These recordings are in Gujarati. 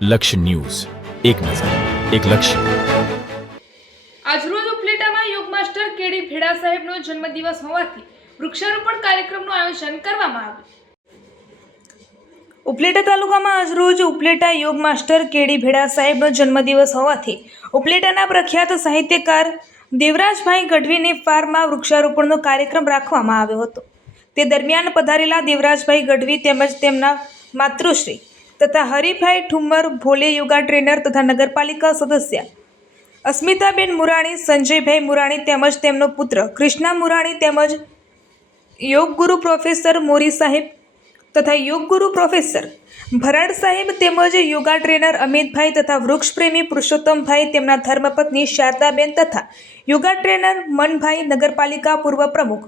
લક્ષ્ય ન્યૂઝ, એક નજર, એક લક્ષ્ય. આજરોજ ઉપલેટામાં યોગ માસ્ટર કેડી ભેડા સાહેબનો જન્મદિવસ હોવાથી વૃક્ષારોપણ કાર્યક્રમનું આયોજન કરવામાં આવ્યું. ઉપલેટા તાલુકામાં આજરોજ ઉપલેટા યોગ માસ્ટર કેડી ભેડા સાહેબનો જન્મદિવસ હોવાથી ઉપલેટાના પ્રખ્યાત સાહિત્યકાર દેવરાજભાઈ ગઢવીની ફાર્મમાં વૃક્ષારોપણનો કાર્યક્રમ રાખવામાં આવ્યો હતો. તે દરમિયાન પધારેલા દેવરાજભાઈ ગઢવી તેમજ તેમના માતૃશ્રી તથા હરિભાઈ ઠુમ્મર, ભોલે યોગા ટ્રેનર તથા નગરપાલિકા સદસ્ય અસ્મિતાબેન મુરાણી, સંજયભાઈ મુરાણી તેમજ તેમનો પુત્ર કૃષ્ણા મુરાણી તેમજ યોગગુરુ પ્રોફેસર મોરી સાહેબ તથા યોગગુરુ પ્રોફેસર ભરાડ સાહેબ તેમજ યોગા ટ્રેનર અમિતભાઈ તથા વૃક્ષપ્રેમી પુરુષોત્તમભાઈ, તેમના ધર્મપત્ની શારદાબેન તથા યોગા ટ્રેનર મનભાઈ, નગરપાલિકા પૂર્વ પ્રમુખ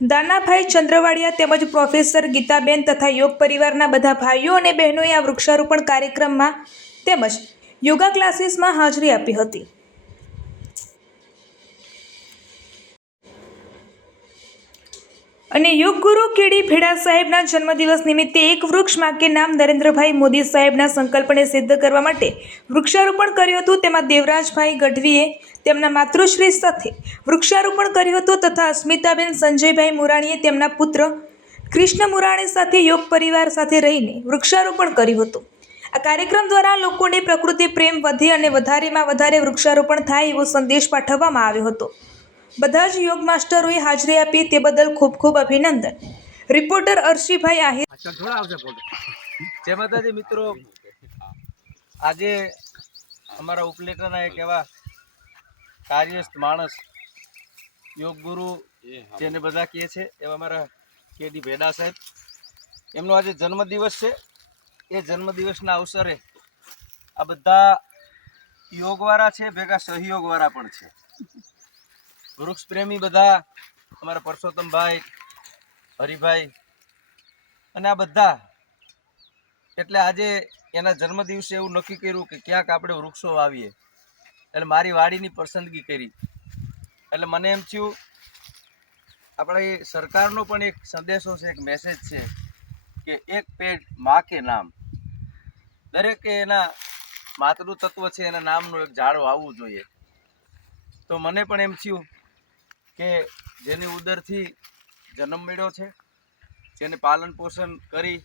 દાનાભાઈ ચંદ્રવાડિયા તેમજ પ્રોફેસર ગીતાબેન તથા યોગ પરિવારના બધા ભાઈઓ અને બહેનોએ આ વૃક્ષારોપણ કાર્યક્રમમાં તેમજ યોગા ક્લાસીસમાં હાજરી આપી હતી. અને યોગગુરુ કેડી ભેડા સાહેબના જન્મદિવસ નિમિત્તે એક વૃક્ષ માં કે નામ નરેન્દ્રભાઈ મોદી સાહેબના સંકલ્પને સિદ્ધ કરવા માટે વૃક્ષારોપણ કર્યું હતું. તેમાં દેવરાજભાઈ ગઢવીએ તેમના માતૃશ્રી સાથે વૃક્ષારોપણ કર્યું હતું તથા અસ્મિતાબેન, સંજયભાઈ મુરાણીએ તેમના પુત્ર કૃષ્ણ મુરાણી સાથે યોગ પરિવાર સાથે રહીને વૃક્ષારોપણ કર્યું હતું. આ કાર્યક્રમ દ્વારા લોકોને પ્રકૃતિ પ્રેમ વધે અને વધારેમાં વધારે વૃક્ષારોપણ થાય એવો સંદેશ પાઠવવામાં આવ્યો હતો. બધા જ યોગ માસ્ટરોએ હાજરી આપી તે બદલ ખૂબ ખૂબ અભિનંદન. રિપોર્ટર અર્શીભાઈ આહિર. જય માતાજી મિત્રો, આજે અમારા ઉપલેટાના એક એવા કાર્યસ્થ માણસ, યોગ ગુરુ જેને બધા કહે છે એવા અમારા કેડી ભેડા સાહેબ, એમનો આજે જન્મદિવસ છે. એ જન્મદિવસના અવસરે આ બધા યોગવાળા છે, ભેગા સહયોગવાળા પણ છે. વૃક્ષ પ્રેમી બધા અમારા પરસોત્તમભાઈ, હરિભાઈ અને આ બધા, એટલે આજે એના જન્મદિવસે એવું નક્કી કર્યું કે ક્યાંક આપણે વૃક્ષો વાવીએ. એટલે મારી વાડીની પસંદગી કરી. એટલે મને એમ થયું આપણે સરકારનો પણ એક સંદેશો છે, એક મેસેજ છે કે એક પેડ માં કે નામ, દરેકે એના માતૃ તત્વ છે એના નામનું એક ઝાડ વાવવું જોઈએ. તો મને પણ એમ થયું કે જેની ઉદરથી જન્મ મળ્યો છે, જેને પાલન પોષણ કરી,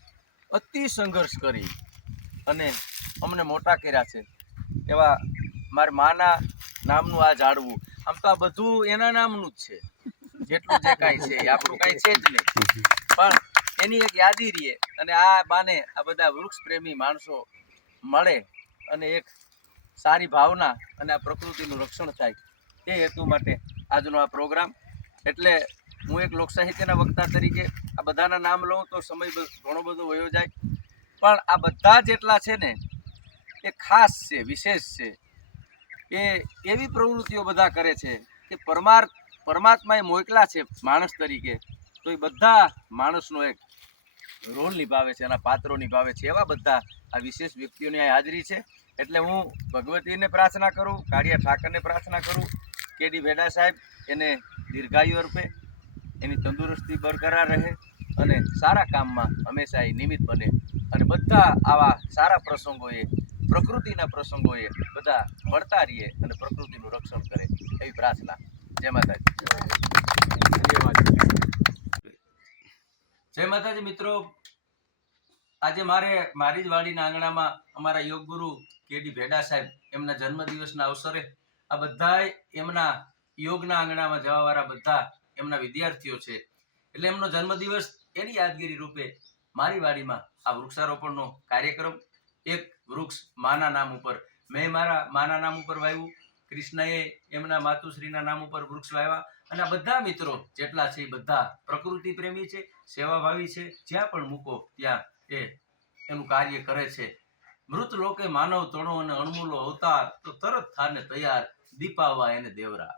અતિ સંઘર્ષ કરી અને અમને મોટા કર્યા છે, એવા મારા માના નામનું આ ઝાડવું. આમ તો આ બધું એના નામનું જ છે, જેટલું જે કાંઈ છે એ આપણું કાંઈ છે જ નહીં, પણ એની એક યાદી રહીએ અને આ બાને આ બધા વૃક્ષ પ્રેમી માણસો મળે અને એક સારી ભાવના અને આ પ્રકૃતિનું રક્ષણ થાય, એ હેતુ માટે આજનો આ પ્રોગ્રામ. એટલે હું એક લોક સાહિત્યના વક્તા તરીકે આ બધાના નામ લઉં તો સમય ઘણો બધો વયો જાય, પણ આ બધા જેટલા છે ને એ ખાસ છે, વિશેષ છે. એ એવી પ્રવૃત્તિઓ બધા કરે છે કે પરમાત્માએ મોકલા છે માણસ તરીકે, તો એ બધા માણસનો એક રોલ નિભાવે છે, એના પાત્રો નિભાવે છે. એવા બધા આ વિશેષ વ્યક્તિઓની આ હાજરી છે. એટલે હું ભગવતીને પ્રાર્થના કરું, કાળિયા ઠાકરને પ્રાર્થના કરું, કેડી ભેડા સાહેબ એને દીર્ઘાયુ અર્પે, એની તંદુરસ્તી બરકરાર રહે અને સારા કામમાં હંમેશા એ નિમિત્ત બને અને બધા આવા સારા પ્રસંગોએ, પ્રકૃતિના પ્રસંગોએ બધા મળતા રહીએ અને પ્રકૃતિનું રક્ષણ કરે, એવી પ્રાર્થના. જય માતાજી. જય માતાજી મિત્રો, આજે મારી જ વાડીના આંગણામાં અમારા યોગ ગુરુ કેડી ભેડા સાહેબ એમના જન્મદિવસના અવસરે આ બધા એમના યોગના આંગણામાં જવાવાળા બધા એમના વિદ્યાર્થીઓ છે. એટલે એમનો જન્મદિવસ એની યાદગીરી રૂપે મારી વાડીમાં આ વૃક્ષારોપણનો કાર્યક્રમ, એક વૃક્ષ માના નામ ઉપર, મેં મારા માના નામ ઉપર વાવ્યું, કૃષ્ણએ એમના માતુશ્રીના નામ ઉપર વૃક્ષ વાવ્યા અને આ બધા મિત્રો જેટલા છે એ બધા પ્રકૃતિ પ્રેમી છે, સેવાભાવી છે. જ્યાં પણ મૂકો ત્યાં એ એનું કાર્ય કરે છે. મૃત લોકે માનવ તણો અને અણમૂલો અવતાર, તો તરત થાને તૈયાર દીપાવવા એને દેવરા.